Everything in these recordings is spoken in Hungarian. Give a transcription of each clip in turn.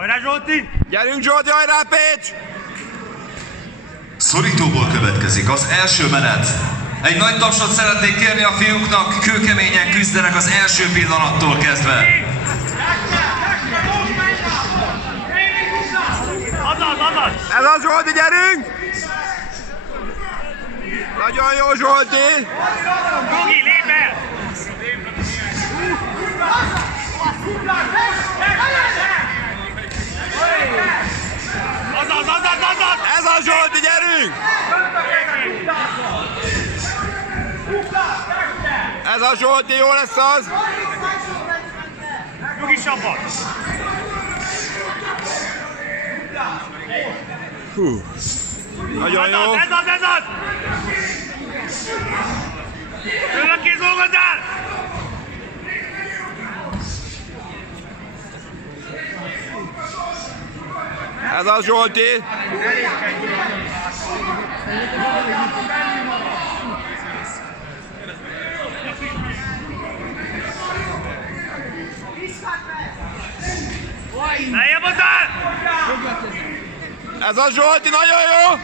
Hajrá Zsolti! Gyerünk Zsolti, hajrá Pécs! Szorítóból következik az első menet. Egy nagy tapsot szeretnék kérni a fiúknak, kőkeményen küzdenek az első pillanattól kezdve. Ez az Zsolti, gyerünk! Nagyon jó Zsolti! Rogi, lépj el! Azaz! Ez az Zsolti, gyerünk! Ez a Zsolti, jó lesz az! Rogi sabbat! Hú. Nagyon jó! Ez az! Önök kézolgaddál! Ez az Zsolti! Lejjebb hozzá! Ez az Zsolti, nagyon jó!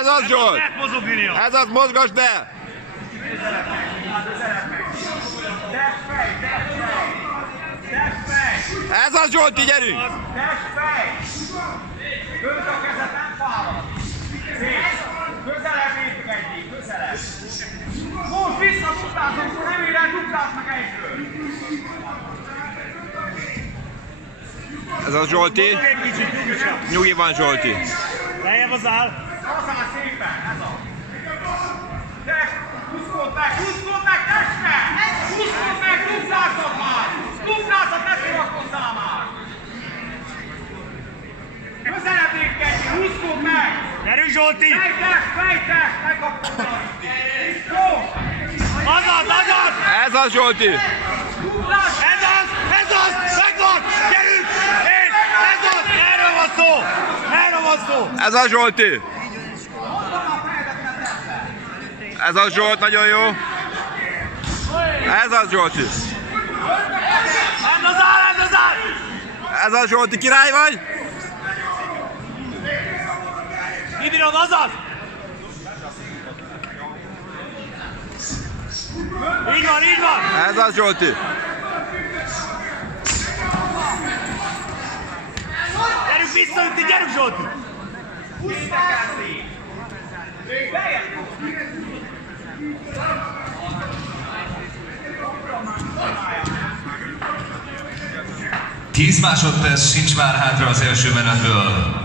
Ez az Zsolt! Lehet mozogni néha! Ez az, mozgasd el! Ez az Zsolti, gyerünk! Költ a kezet, nem fárad! Közelebb értük egyik, közelebb! Most vissza duplázunk, nem ér el, dupláz meg egyből! Ez az Zsolti. Nyugi van Zsolti. Lejjebb hozzá! Hozzá szépen, ez a! Test, húzkod meg, testre! Húzkod meg, duplázod már! Duplázod, ne szórakozzál már! Közelebb értünk, húzkod meg! Gyerünk Zsolti! Fejtest, megkapod! Jó! Azaz! Ez az Zsolti. Ez az! Megvan! Gyerünk! Ez az! Erről van szó! Ez az Zsolti. Ez az Zsolt, nagyon jó. Ez az Zsolti. Ez az áll! Ez az Zsolti, király vagy? Kibírod, azaz! Így van! Ez az Zsolti. Gyerünk visszaütni, gyerünk Zsolti! Tíz másodperc sincs már hátra az első menetből.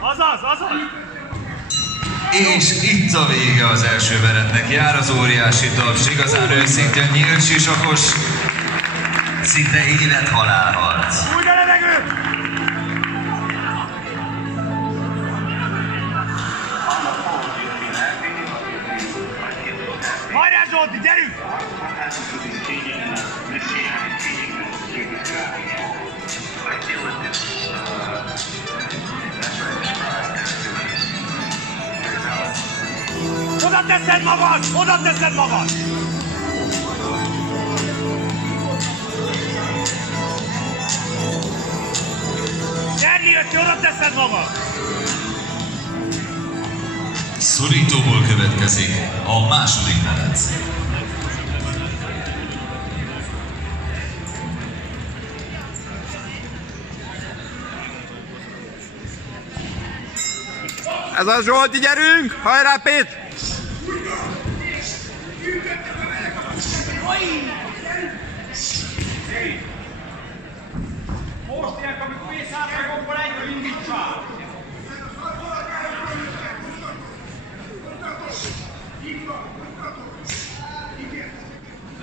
Azaz! És itt a vége az első menetnek. Jár az óriási taps, igazán őszintén nyílt sisakos, szinte élet-halálharc. Fújj a levegőt! Hajrá Zsolti, gyerünk! Oda teszed magad! Gyerni Öcsi, oda teszed magad! Szorítóból következik a második menet. Ez az Zsolti, gyerünk! Hajrá Pét! Most ilyenkor, amikor mész át, meg akkor egyből indítsál!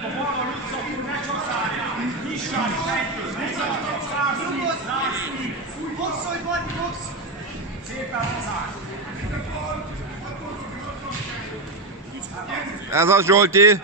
A balon visszafúr, ne csaszárjál! Nyissál is egyből! Boxolj, Barni, box! Szépen hozzá! Ez az Zsolti.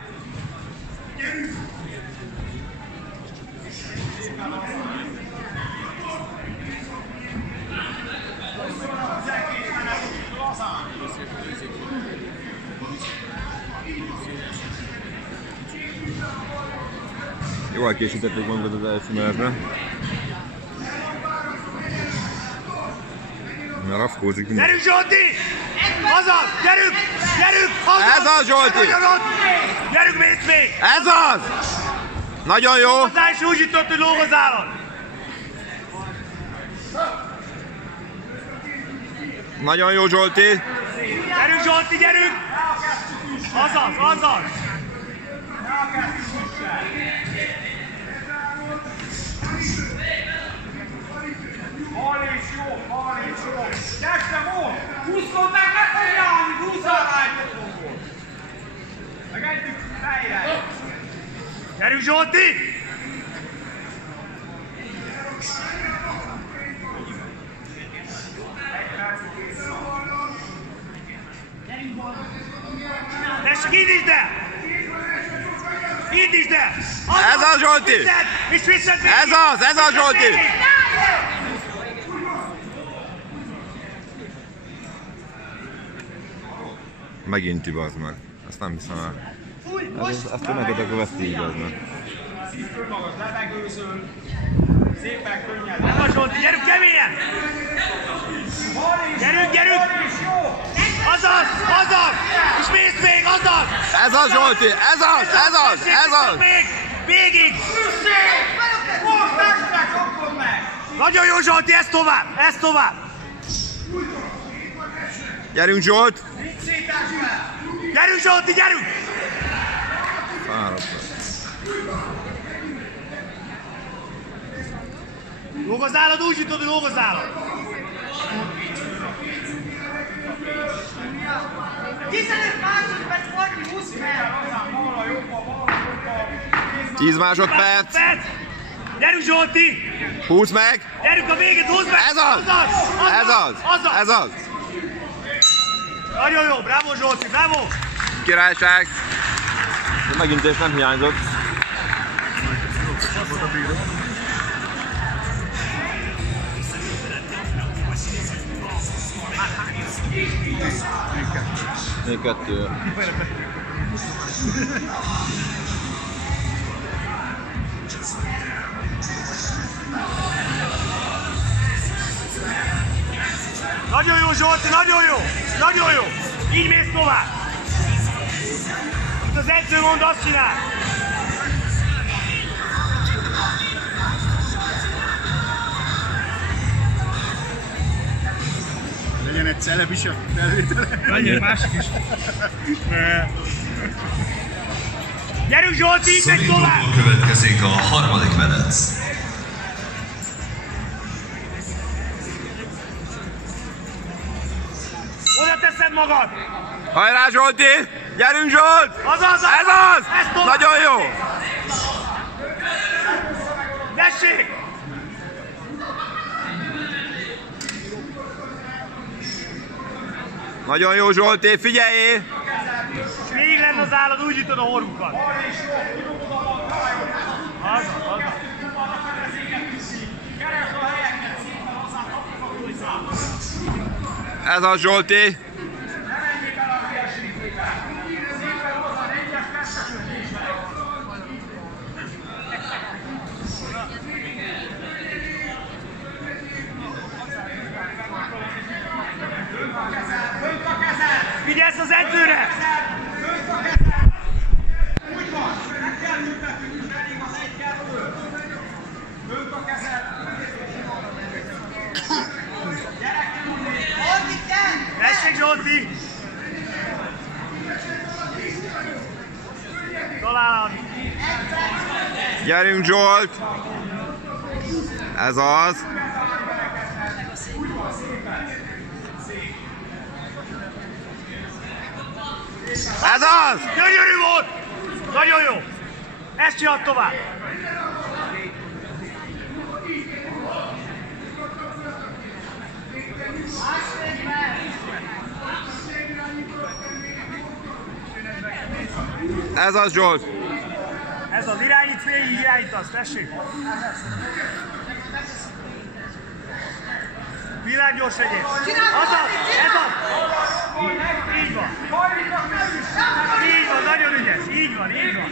Jól készítettük magunkat az első mezre. Na, rafkózik minden. Gyerünk Zsolti! Azaz! Gyerünk! Gyerünk! Azaz! Ez az, Zsolti! Nagyon ott! Gyerünk, mész még! Ez az! Nagyon jó! Hozzá is úgy jutott, hogy lóg az állat! Nagyon jó, Zsolti! Gyerünk Zsolti, gyerünk! Azaz, azaz! Bal és jó, bal és jó. Testem volt! Húzkod meg, ne fogjálni, húzzál rá egy potlóból. Meg együtt fejre. Gyerünk Zsolti! Tessék, indítsd el! Indítsd el! Ez az, Zsolti! És viszed még! Ez az, Zsolti! Megint bazd meg. Azt nem hiszem el. Ezt tömegetek a veszti így bazd meg. Szívtől magas levegőzön. Szépen könnyed. Ez a Zsolti, gyerünk keményen! Gyerünk, gyerünk! Bal és jó. Azaz, azaz! És mész még, azaz! Ez az, Zsolti! Ez az! Még! Végig! Most testek, kapod meg. Nagyon jó Zsolti, ez tovább! Ez tovább! Gyerünk, Zsolt! Nincs szétás fel. Gyerünk Zsolti, gyerünk! Fáradtam. Lóg az állat, úgy jutod, hogy lóg az állat! 15 másodperc volt, 20 perc! Balra jobban, balra jobban. 10 másodperc! Gyerünk Zsolti! 20 meg! Gyerünk a végét, húzd meg! Ez az! Ez az! Ez az! Nagyon jó, bravo Zsolti, bravo! Királyság! De megint és nem hiányzott. Még kettő. Nagyon jó Zsolti, nagyon jó! Nagyon jó! Így mész tovább! Itt az edző mond, azt csinál! Legyen egy celeb is a felvétele. Legyen másik is! Gyerünk Zsolti, így megy tovább! Szorítóból következik a harmadik menet. Oda teszed magad! Hajrá, Zsolti! Gyerünk, Zsolt! Azaz! Ez az! Ez tovább! Nagyon jó! Tessék! Nagyon jó, Zsolti! Figyeljé! Még lenne az állat, úgy ütod a horgukat. Azaz, azaz. Keresd a helyeket, szépen hozzá kapcsolatban hozzá. Ez az, Zsolti! Ne menjél bele a hülyeségébe. Szépen hozzá, egyes testesítésbe. Fönt a kezed! Figyelsz az edzőre! Fönt a kezed! Úgy van, nem kell ünnepünk, elég az egy-kettő. Fönt a kezed! Tessék Zsolti! Találod! Gyerünk, Zsolt! Ez az! Ez az! Gyönyörű volt! Nagyon jó! Ezt csinálod tovább! Ez az, Zsolt! Ez az irányít végig, irányítasz, tessék! Világgyors legyél! Azaz! Ez az! Így van! Így van, nagyon ügyes! Így van, így van!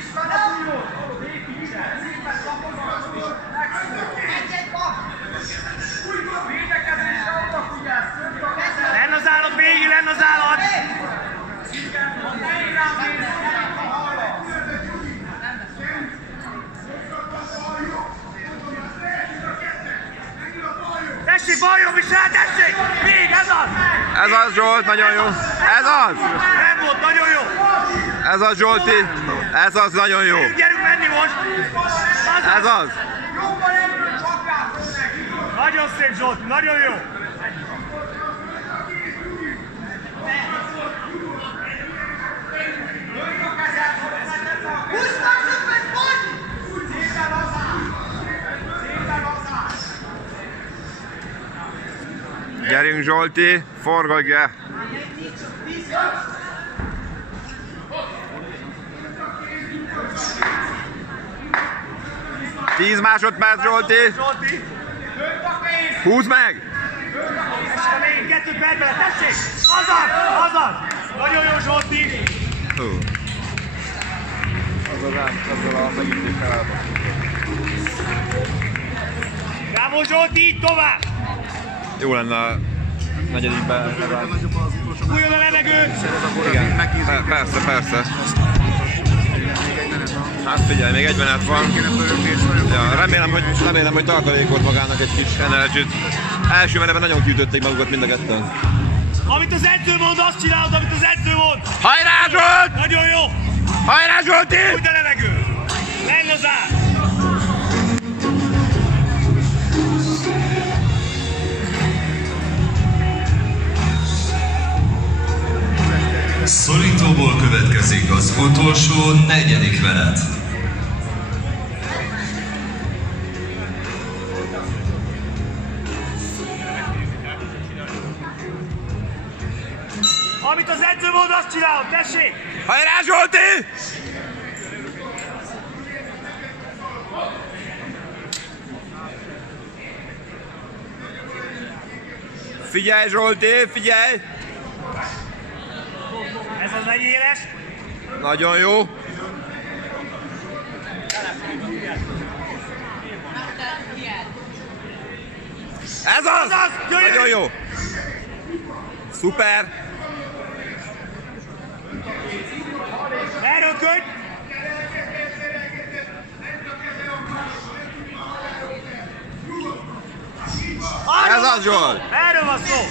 Lenn az állat végig, lenn az állat! Tessék, baljon visel, tessék! Még, ez az! Ez az, Zsolt, nagyon jó. Ez az! Nem volt, nagyon jó! Ez az, Zsolti. Ez az, nagyon jó. Gyerünk menni most! Ez az. Nagyon szép, Zsolt, nagyon jó! Gyerünk, Zsolti, forgatja. Tíz másodperc, Zsolti. 20 meg. Még 2 percben, tessék! Azaz! Azaz! Nagyon jó, Zsolti! Bravo, Zsolti, így tovább! Jó lenne a negyedikben. Fújjon a levegőt! Igen, persze, persze. Hát figyelj, még egy menet van. Ja, remélem, hogy tartalékolt magának egy kis energit. Első menetben nagyon kiütötték magukat mind a ketten. Amit az edző mond, azt csinálod, amit az edző mond! Hajrá, Zsolt! Nagyon jó! Hajrá, Zsolti! Fújj a levegőt! Menj az át! Szorítóból következik az utolsó, negyedik menet. Amit az edző mond, azt csinálod, tessék! Hajrá, Zsolti! Figyelj, Zsolti, figyelj! Ez az egy éles. Nagyon jó. Ez az! Nagyon jó! Szuper! Erőködj! Ez az, Zsolt! Erről van szó!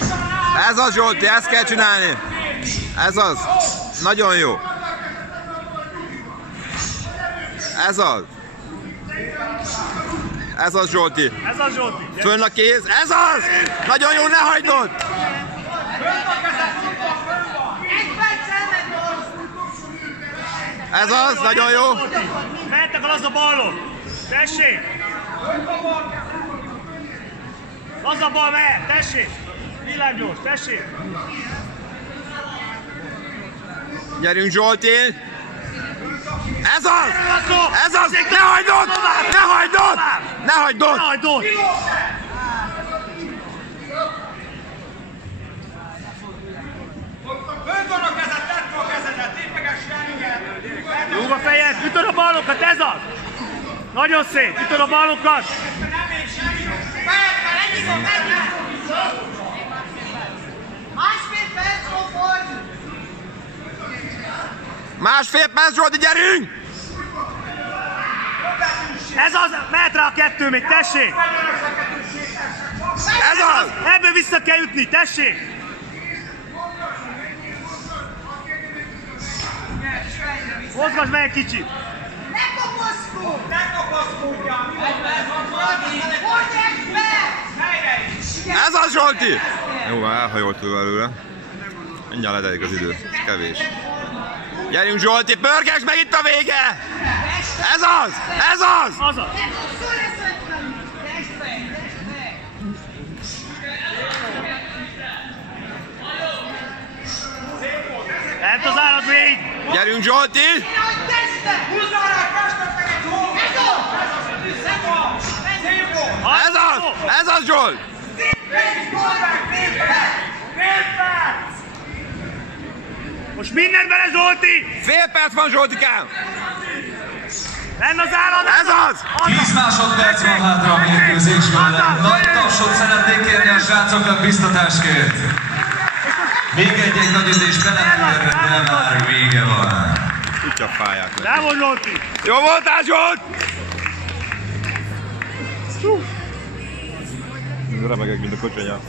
Ez az, Zsolti, ezt kell csinálni! Ez az! Nagyon jó! Ez az! Ez az, Zsolti! Ez az, Zsolti! Fönn a kéz! Ez az! Nagyon jó, ne hagyd ott! Ez az, nagyon jó! Mehettek a laza ballon! Tessék! Laza ball mehet, tessék! Villámgyors, tessék! Gyerünk, Zsolti! Ez az! Ez az! Tessék, Ne hagyd ott! Ne hagyd ott! Ne hagyd ott! Ne hagyd ott! Fönn van a kezed, tedd a kezedet, tépegesen, igen! Rúg a fejed, ütöd a ballokat, ez az! Nagyon szép, ütöd a ballokat! Másfél perc van fordul! Másfél perc, Zsolti, gyerünk! Ez az, mehet rá a 2 még, tessék! Ez az! Ebből vissza kell ütni, tessék! Mozgasd meg egy kicsit! Ne kapaszkodj! Ne kapaszkodjál! Fordj be! Ez az, Zsolti! Jó, elhajoltul előle. Mindjárt letelik az idő, ez kevés. Gyerünk, Zsolti, pörgesd meg itt a vége! Ez az! Ez az! Azaz! Lehet az állat végig! Gyerünk, Zsolti! Húzzál rá a testet meg egy hol! Ez az! Ez az, Zsolt! Most mindent bele, Zsolti! Fél perc van, Zsoltikám! Lenn az állat! Ez az! 10 10 másodperc van hátra a mérkőzésből. Nagy tapsot szeretnék kérni a srácoknak biztatásként. Még egy nagy üzés belefér, de már vége van. Itt csak fáják le. Bravo, Zsolti! Jó voltál, Zsolt! Remegek, mint a kocsonya.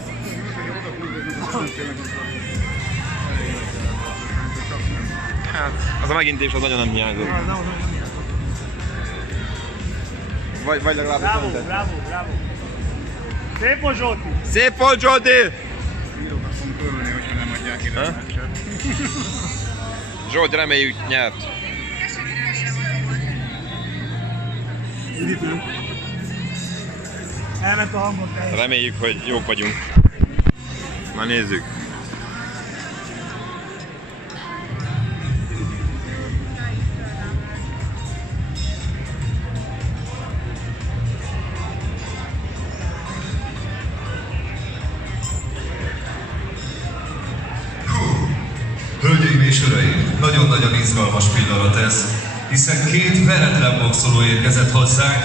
Hát, az a megintés az nagyon nem hiányzott. Vagy legalább Bravo, bravo, bravo! Szép volt, Zsolti! Szép volt, Zsolti! Bírókat fogunk örülni, hogyha nem adják ide a meccset. Zsolt, reméljük nyert. Elment a hangom teljesen. Reméljük, hogy jók vagyunk. Már nézzük. Hölgyeim és uraim, nagyon-nagyon izgalmas pillanat ez, hiszen két veretlen boxoló érkezett hozzánk,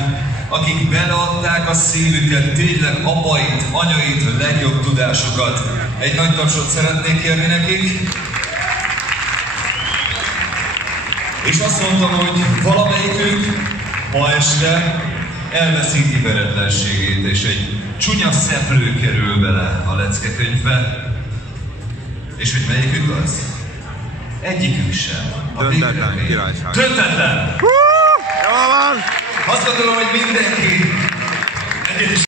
akik beleadták a szívüket, tényleg apait, anyait, legjobb tudásukat. Egy nagy tapsot szeretnék kérni nekik. És azt mondtam, hogy valamelyikük ma este elveszíti veretlenségét, és egy csúnya szeplő kerül bele a leckekönyvbe. És hogy melyikük az? Egyikük sem. Döntetlen királyság. Döntetlen! Jól van! Azt gondolom, hogy mindenki egyet is